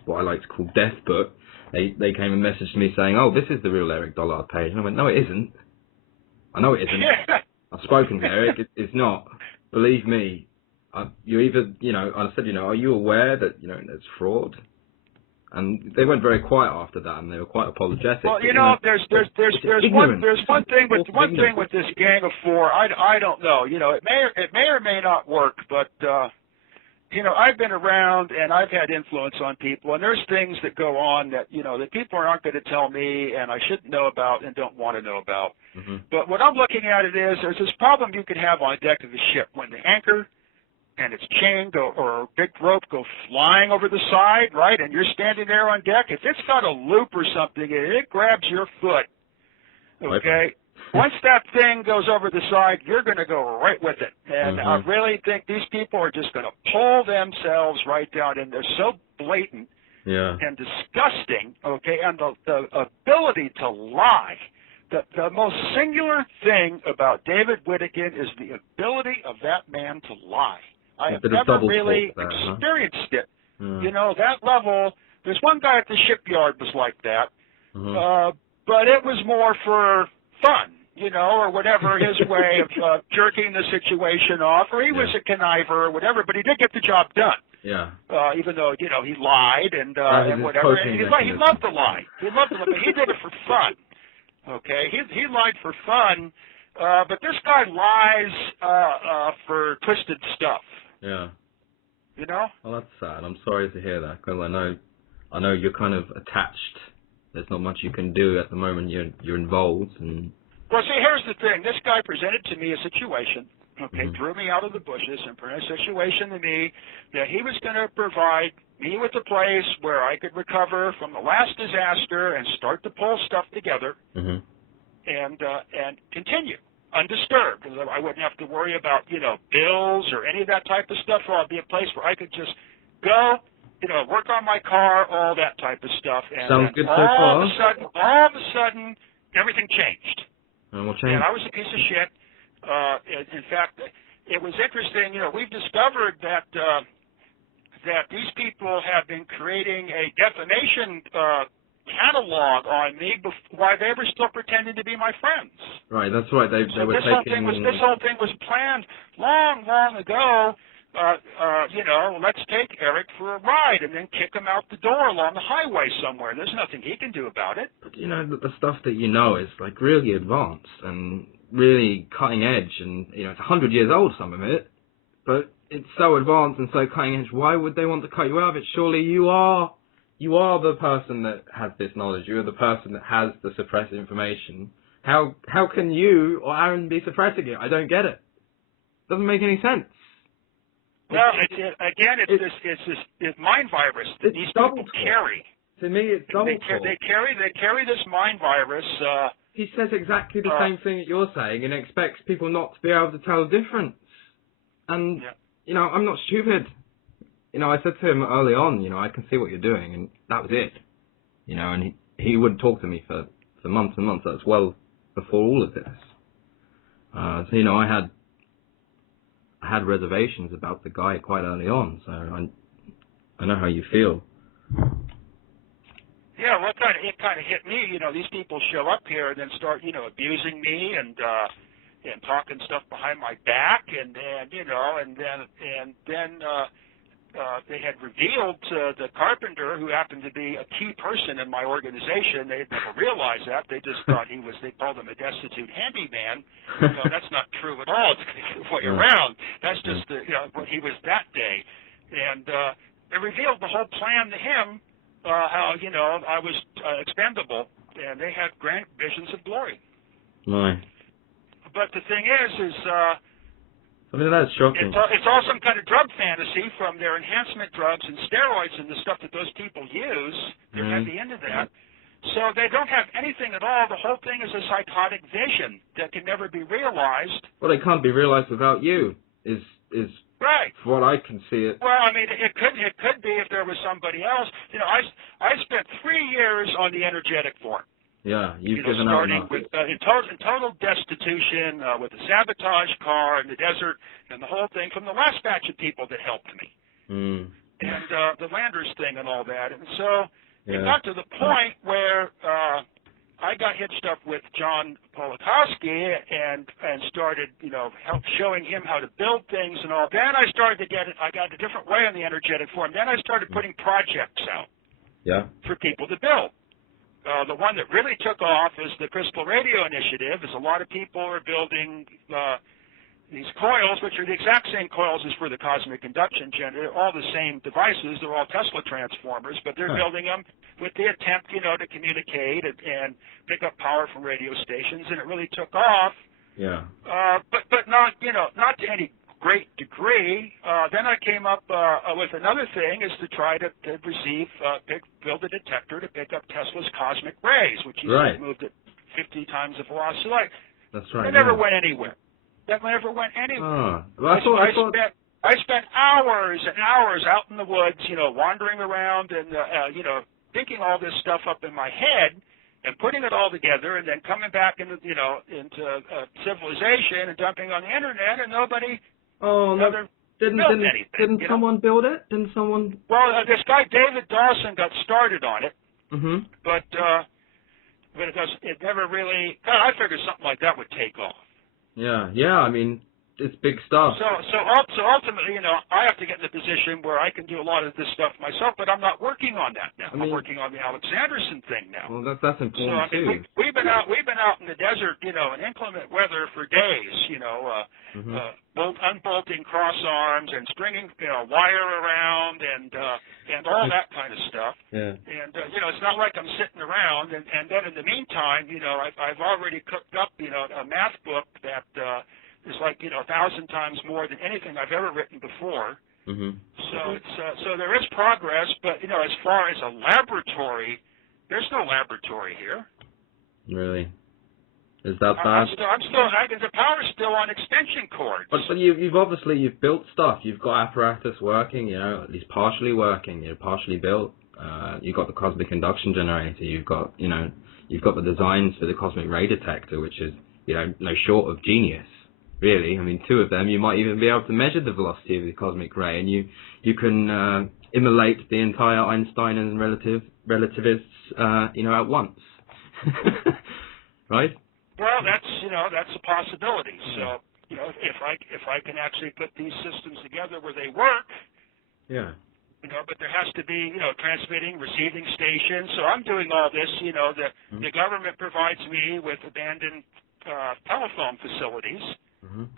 what I like to call Death Book. They came and messaged me saying, "Oh, this is the real Eric Dollard page," and I went, "No, it isn't. I know it isn't. I've spoken to Eric. It's not. Believe me. You either, I said, are you aware that there's fraud?" And they went very quiet after that, and they were quite apologetic. Well, but, there's one thing with this Gang of Four. I don't know. It may or may not work, but I've been around and I've had influence on people, and there's things that go on that that people aren't going to tell me, and I shouldn't know about and don't want to know about. Mm-hmm. But what I'm looking at it is there's this problem you could have on deck of the ship when the anchor and its chain or a big rope go flying over the side, right? And you're standing there on deck. If it's got a loop or something, and it grabs your foot, okay? Once that thing goes over the side, you're going to go right with it. And I really think these people are just going to pull themselves right down, and they're so blatant and disgusting, okay? And the ability to lie. The most singular thing about David Whittakin is the ability of that man to lie. I have never really experienced it. That level, there's one guy at the shipyard was like that, but it was more for fun, or whatever, his way of jerking the situation off, or he was a conniver or whatever, but he did get the job done. Yeah. Even though, he lied and whatever. And he loved to lie. He loved to lie, but he did it for fun. Okay? He lied for fun, but this guy lies for twisted stuff. Yeah. Well, that's sad. I'm sorry to hear that, because I know you're kind of attached. There's not much you can do at the moment. You're involved. And well, see, here's the thing. This guy presented to me a situation. Okay, drew me out of the bushes and presented a situation to me that he was going to provide me with a place where I could recover from the last disaster and start to pull stuff together and continue undisturbed. I wouldn't have to worry about, bills or any of that type of stuff. Or I'd be a place where I could just go, work on my car, all that type of stuff. And sounds good so all far. of a sudden, everything changed. And what changed? And I was a piece of shit. In fact, it was interesting. We've discovered that these people have been creating a defamation catalog on me while they were still pretending to be my friends. Right, that's right. They were taking. This whole thing was planned long ago. Let's take Eric for a ride and then kick him out the door along the highway somewhere. There's nothing he can do about it. But the stuff that is like really advanced and really cutting edge, and it's 100 years old, some of it, but it's so advanced and so cutting edge. Why would they want to cut you out of it? Surely you are the person that has this knowledge. You're the person that has the suppressed information. How can you or Aaron be suppressing it? I don't get it. Doesn't make any sense. Well, it's this mind virus that these people carry. To me, it's double talk. They carry this mind virus. He says exactly the same thing that you're saying and expects people not to be able to tell the difference. And, I'm not stupid. I said to him early on, I can see what you're doing, and that was it. And he wouldn't talk to me for months and months. That's well before all of this. So, I had reservations about the guy quite early on, so I know how you feel. Yeah, well, it kind of hit me. These people show up here and then start, abusing me and talking stuff behind my back, and then they had revealed to the carpenter, who happened to be a key person in my organization. They had never realized that. They just thought they called him a destitute handyman. That's not true at all. It's the way around. That's just what he was that day. And they revealed the whole plan to him, how, I was expendable, and they had grand visions of glory. Right. But the thing is I mean, that's shocking. It's all some kind of drug fantasy from their enhancement drugs and steroids and the stuff that those people use. They're heavy into that. So they don't have anything at all. The whole thing is a psychotic vision that can never be realized. Well, it can't be realized without you. Right. From what I can see it. Well, I mean, it could be if there was somebody else. You know, I spent 3 years on the energetic form. Yeah, you've You know, given out starting enough. with in total destitution, with the sabotage car in the desert, and the whole thing from the last batch of people that helped me, and the Landers thing and all that. And so it got to the point where I got hitched up with John Polakowski and started, you know, showing him how to build things and all. Then I started to get it. I got a different way on the energetic form. Then I started putting projects out for people to build. The one that really took off is the Crystal Radio Initiative, as a lot of people are building these coils, which are the exact same coils as for the cosmic induction generator, all the same devices. They're all Tesla transformers, but they're building them with the attempt, you know, to communicate and pick up power from radio stations, and it really took off. Yeah. But not, you know, not to any great degree. Then I came up with another thing, is to try to build a detector to pick up Tesla's cosmic rays, which he said moved at 50 times the velocity of light. That's right. It never went anywhere. That never went anywhere. Well, I spent hours and hours out in the woods, you know, wandering around and, you know, thinking all this stuff up in my head and putting it all together, and then coming back into, you know, into civilization and dumping on the internet, and nobody. Didn't someone build it? Didn't someone? Well, this guy David Dawson got started on it, but it never really. I figured something like that would take off. Yeah. I mean, it's big stuff. So ultimately, you know, I have to get in a position where I can do a lot of this stuff myself, but I'm not working on that now. I'm working on the Alex Anderson thing now. Well, that's important so, I mean, too. We've been out in the desert, you know, in inclement weather for days, you know, unbolting cross arms and stringing, you know, wire around and all that kind of stuff. Yeah. And you know, it's not like I'm sitting around. And then in the meantime, you know, I've already cooked up, you know, a math book that is like, you know, 1,000 times more than anything I've ever written before. So so there is progress, but you know, as far as a laboratory, there's no laboratory here. Really? Is that bad? The power's still on extension cords. But you've built stuff. You've got apparatus working, you know, at least partially working. You're partially built. You've got the cosmic induction generator. You've got the designs for the cosmic ray detector, which is, you know, no short of genius. Really, I mean, 2 of them, you might even be able to measure the velocity of the cosmic ray, and you can immolate the entire Einstein and relativists, you know, at once. Right? Well, that's a possibility. So, you know, if I can actually put these systems together where they work. Yeah. You know, but there has to be, you know, transmitting, receiving stations. So I'm doing all this. You know, the government provides me with abandoned telephone facilities.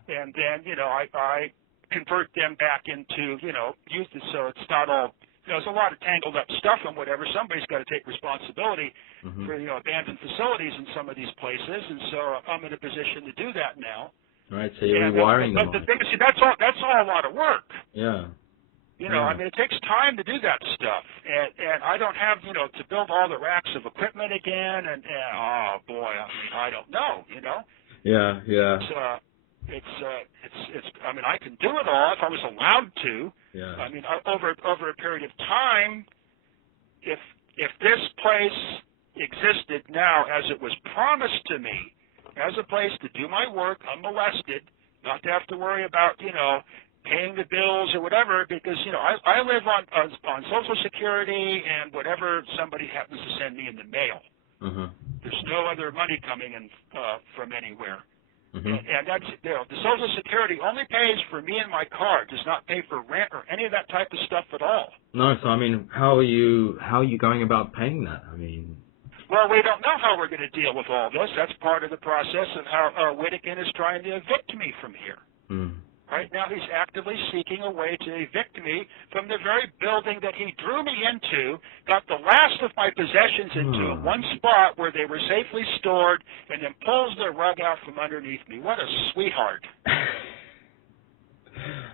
And then, you know, I convert them back into, you know, use it so it's not all, you know, there's a lot of tangled up stuff and whatever. Somebody's got to take responsibility for, you know, abandoned facilities in some of these places. And so I'm in a position to do that now. Right, so you're rewiring them. But the thing is, see, that's all a lot of work. Yeah. You know, I mean, it takes time to do that stuff. And I don't have, you know, to build all the racks of equipment again. And oh, boy, I mean, I don't know, you know. Yeah. It's I mean, I can do it all if I was allowed to. Yeah. I mean, over a period of time, if this place existed now as it was promised to me, as a place to do my work unmolested, not to have to worry about, you know, paying the bills or whatever, because, you know, I live on Social Security and whatever somebody happens to send me in the mail. There's no other money coming in from anywhere. And that's, you know, the Social Security only pays for me and my car. It does not pay for rent or any of that type of stuff at all. No, so I mean, how are you going about paying that? I mean, well, we don't know how we're going to deal with all this. That's part of the process of how Whittakin is trying to evict me from here. Right now, he's actively seeking a way to evict me from the very building that he drew me into, got the last of my possessions into one spot where they were safely stored, and then pulls the rug out from underneath me. What a sweetheart.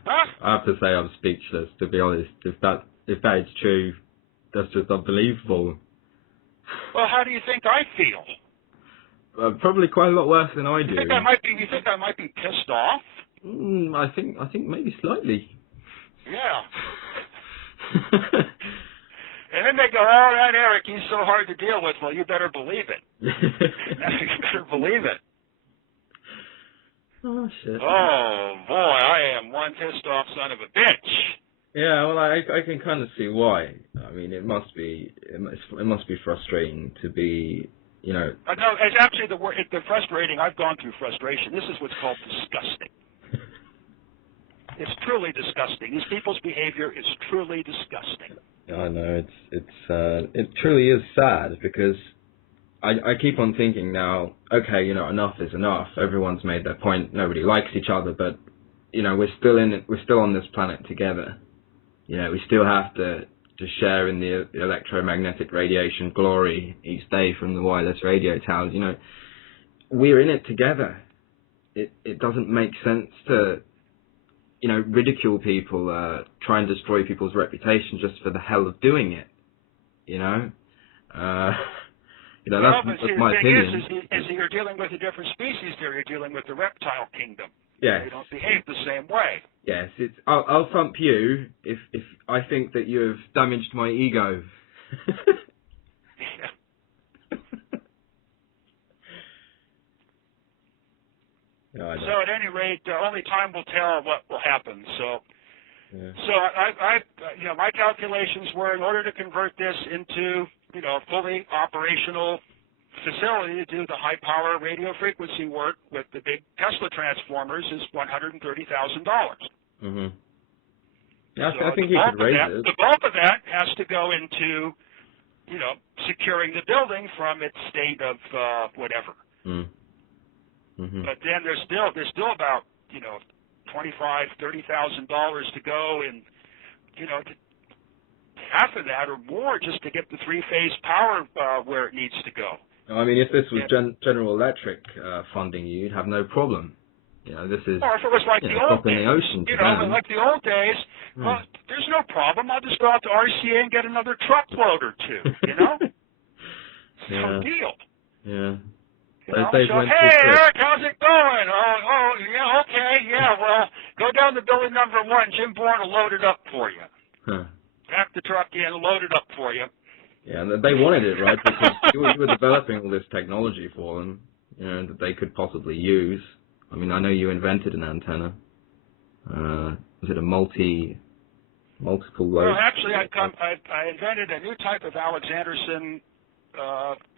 Huh? I have to say I'm speechless, to be honest. If that is true, that's just unbelievable. Well, how do you think I feel? Probably quite a lot worse than I do. You think I might be pissed off? I think maybe slightly. Yeah. And then they go, oh, that Eric, he's so hard to deal with. Well, you better believe it. You better believe it. Oh, shit. Oh, boy, I am one pissed off son of a bitch. Yeah, well, I can kind of see why. I mean, it must be frustrating to be, you know. No, it's actually the frustrating. I've gone through frustration. This is what's called disgusting. It's truly disgusting. These people's behavior is truly disgusting. I know it truly is sad because I keep on thinking now. Okay, you know, enough is enough. Everyone's made their point. Nobody likes each other, but you know, we're still in it. We're still on this planet together. You know, we still have to share in the electromagnetic radiation glory each day from the wireless radio towers. You know, we're in it together. It doesn't make sense to, you know, ridicule people, try and destroy people's reputation just for the hell of doing it. You know, that's my opinion. The thing is you're dealing with a different species there. You're dealing with the reptile kingdom. Yes. They don't behave the same way. Yes, I'll thump you if I think that you have damaged my ego. No, I don't. So at any rate, only time will tell what will happen. So my calculations were in order to convert this into, you know, fully operational facility to do the high power radio frequency work with the big Tesla transformers is $130,000. Mm-hmm. Yeah, So I think you could raise it. The bulk of that has to go into, you know, securing the building from its state of whatever. Mm-hmm. But then there's still about, you know, $25,000-$30,000 to go, and you know, half of that or more just to get the three-phase power where it needs to go. I mean, if this was General Electric funding you, you'd have no problem. You know, this is, or if it was like the old days, in the ocean you know, like the old days, well, there's no problem. I'll just go out to RCA and get another truckload or two, you know? No deal. Yeah. You know, so, hey, Eric, how's it going? Oh, yeah, okay, yeah, well, go down to building number 1. Jim Bourne will load it up for you. Huh. Pack the truck in, load it up for you. Yeah, and they wanted it, right? Because you were developing all this technology for them, you know, that they could possibly use. I mean, I know you invented an antenna. Was it a multiple load? Well, actually, I invented a new type of Alexanderson.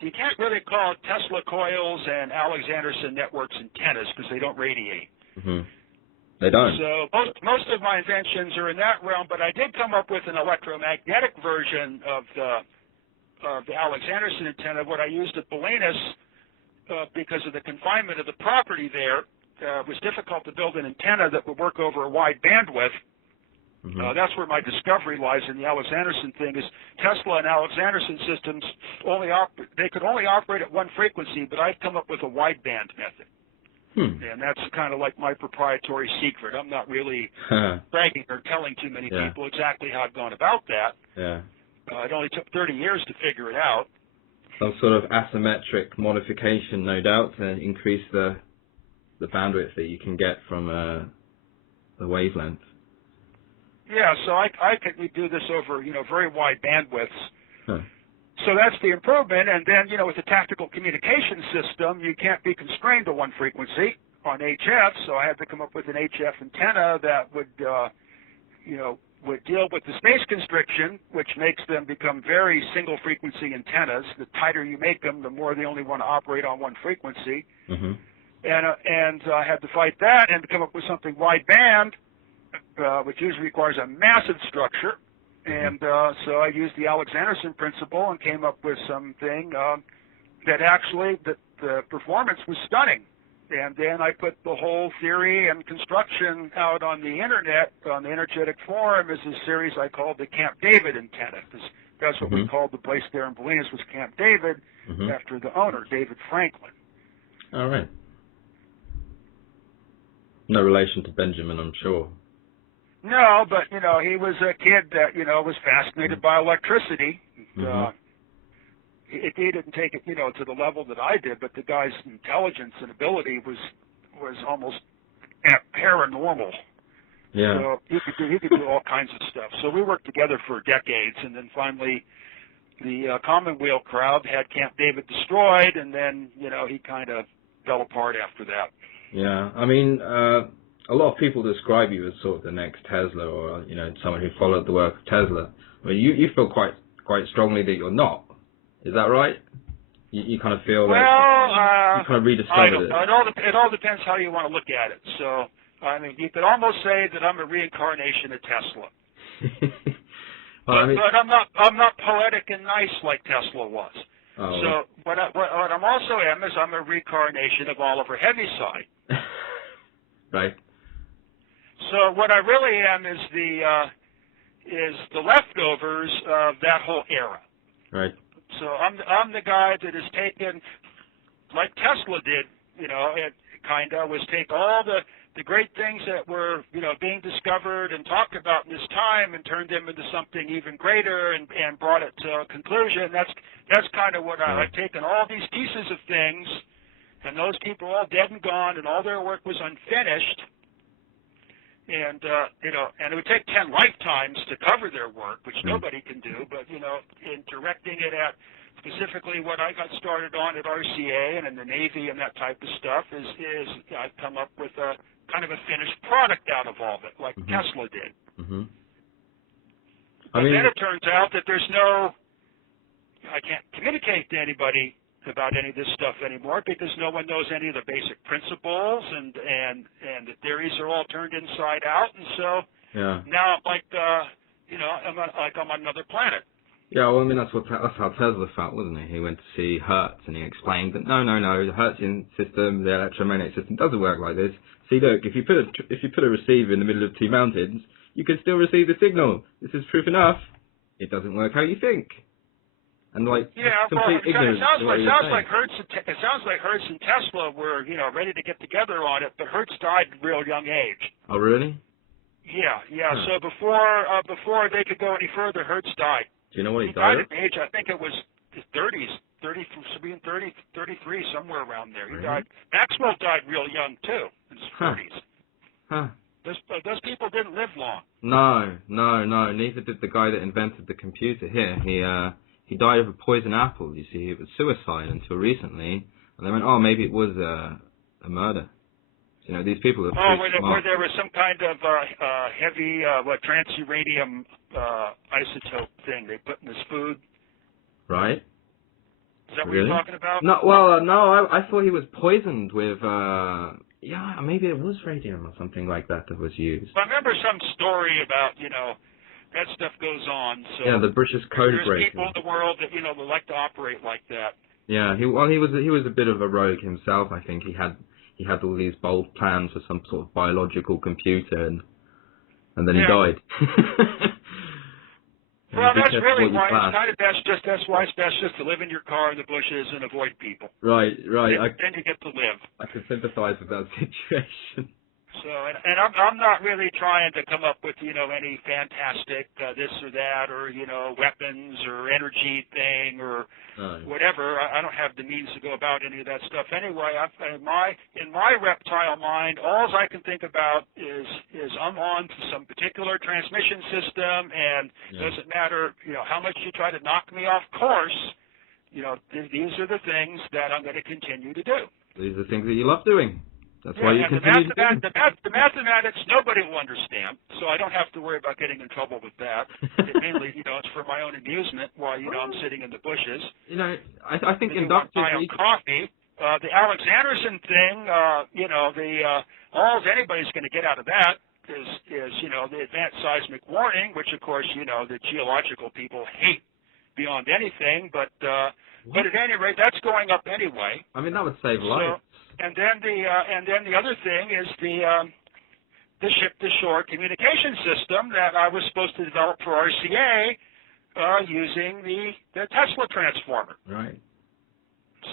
You can't really call it Tesla coils and Alexanderson networks antennas because they don't radiate. Mm-hmm. They don't. So most of my inventions are in that realm, but I did come up with an electromagnetic version of the Alexanderson antenna. What I used at Bolinas, because of the confinement of the property there, it was difficult to build an antenna that would work over a wide bandwidth. Mm-hmm. That's where my discovery lies in the Alexanderson thing. Is Tesla and Alexanderson systems they could only operate at one frequency, but I've come up with a wideband method. And that's kind of like my proprietary secret. I'm not really bragging or telling too many people exactly how I've gone about that. Yeah. It only took 30 years to figure it out. Some sort of asymmetric modification, no doubt, to increase the bandwidth that you can get from the wavelength. Yeah, so I could do this over, you know, very wide bandwidths. Huh. So that's the improvement. And then, you know, with the tactical communication system, you can't be constrained to one frequency on HF. So I had to come up with an HF antenna that would, would deal with the space constriction, which makes them become very single frequency antennas. The tighter you make them, the more they only want to operate on one frequency. Mm-hmm. And I had to fight that and to come up with something wideband, which usually requires a massive structure. And so I used the Alexanderson principle and came up with something that actually the performance was stunning. And then I put the whole theory and construction out on the internet, on the energetic forum, as a series I called the Camp David antenna, because that's what we called the place there in Bolinas was Camp David, after the owner, David Franklin. All right. No relation to Benjamin, I'm sure. No, but, you know, he was a kid that, you know, was fascinated by electricity. He didn't take it, you know, to the level that I did, but the guy's intelligence and ability was almost paranormal. Yeah. So he could do all kinds of stuff. So we worked together for decades, and then finally the Commonweal crowd had Camp David destroyed, and then he kind of fell apart after that. Yeah. I mean, a lot of people describe you as sort of the next Tesla, or someone who followed the work of Tesla. I mean, you feel quite strongly that you're not. Is that right? You kind of feel that you kind of rediscovered it. It all depends how you want to look at it. So, I mean, you could almost say that I'm a reincarnation of Tesla. Well, but I'm not poetic and nice like Tesla was. Oh, so what I'm also is I'm a reincarnation of Oliver Heaviside. Right. So what I really am is the leftovers of that whole era. Right. So I'm the guy that has taken, like Tesla did, it kind of was take all the great things that were, being discovered and talked about in this time and turned them into something even greater and brought it to a conclusion. That's kind of what I've taken all these pieces of things, and those people are all dead and gone, and all their work was unfinished. And, and it would take 10 lifetimes to cover their work, which nobody can do, but, in directing it at specifically what I got started on at RCA and in the Navy and that type of stuff is I've come up with a kind of a finished product out of all of it, like Tesla did. Mm-hmm. But then it turns out that I can't communicate to anybody about any of this stuff anymore because no one knows any of the basic principles and the theories are all turned inside out, and so now I'm on another planet. Yeah, well, I mean that's how Tesla felt, wasn't he? He went to see Hertz and he explained that no, the Hertzian system, the electromagnetic system, doesn't work like this. See, look, if you put a receiver in the middle of two mountains, you can still receive the signal. This is proof enough. It doesn't work how you think. And complete ignorance. It sounds like Hertz and Tesla were ready to get together on it, but Hertz died at a real young age. Oh really? Yeah. Huh. So before they could go any further, Hertz died. Do you know what he died died at age? I think it was his 30s, 33, somewhere around there. He died. Maxwell died real young too, in his 40s. Huh. Those people didn't live long. No. Neither did the guy that invented the computer here. He died of a poison apple. You see, it was suicide until recently, and they went, oh, maybe it was a murder. These people are where there was some kind of heavy transuranium isotope thing they put in his food. Right. Is that what you're talking about? No, well, no, I thought he was poisoned with, maybe it was radium or something like that was used. I remember some story about, that stuff goes on. So yeah, the British code breaking. There's people in the world that, that like to operate like that. Yeah, he was a bit of a rogue himself, I think. He had all these bold plans for some sort of biological computer, and then he died. Well, that's really why it's kind of best. That's why it's best just to live in your car in the bushes and avoid people. Right. Then you get to live. I can sympathize with that situation. So, and I'm not really trying to come up with any fantastic this or that or weapons or energy thing or whatever. I don't have the means to go about any of that stuff anyway. In my reptile mind, all I can think about is I'm on to some particular transmission system, and it doesn't matter how much you try to knock me off course. These are the things that I'm going to continue to do. These are the things that you love doing. That's why you continue to do them. The mathematics nobody will understand, so I don't have to worry about getting in trouble with that. Mainly, it's for my own amusement while I'm sitting in the bushes. I think inductive coffee. The Alex Anderson thing, all anybody's going to get out of that is the advanced seismic warning, which of course the geological people hate beyond anything, but at any rate, that's going up anyway. I mean, that would save lives. And then the other thing is the ship-to-shore communication system that I was supposed to develop for RCA using the Tesla transformer. Right.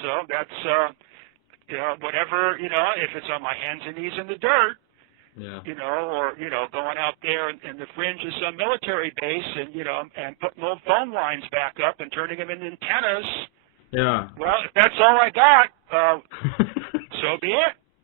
So that's whatever if it's on my hands and knees in the dirt. Yeah. Or going out there in the fringe of some military base and and putting old phone lines back up and turning them into antennas. Yeah. Well, if that's all I got, so be it.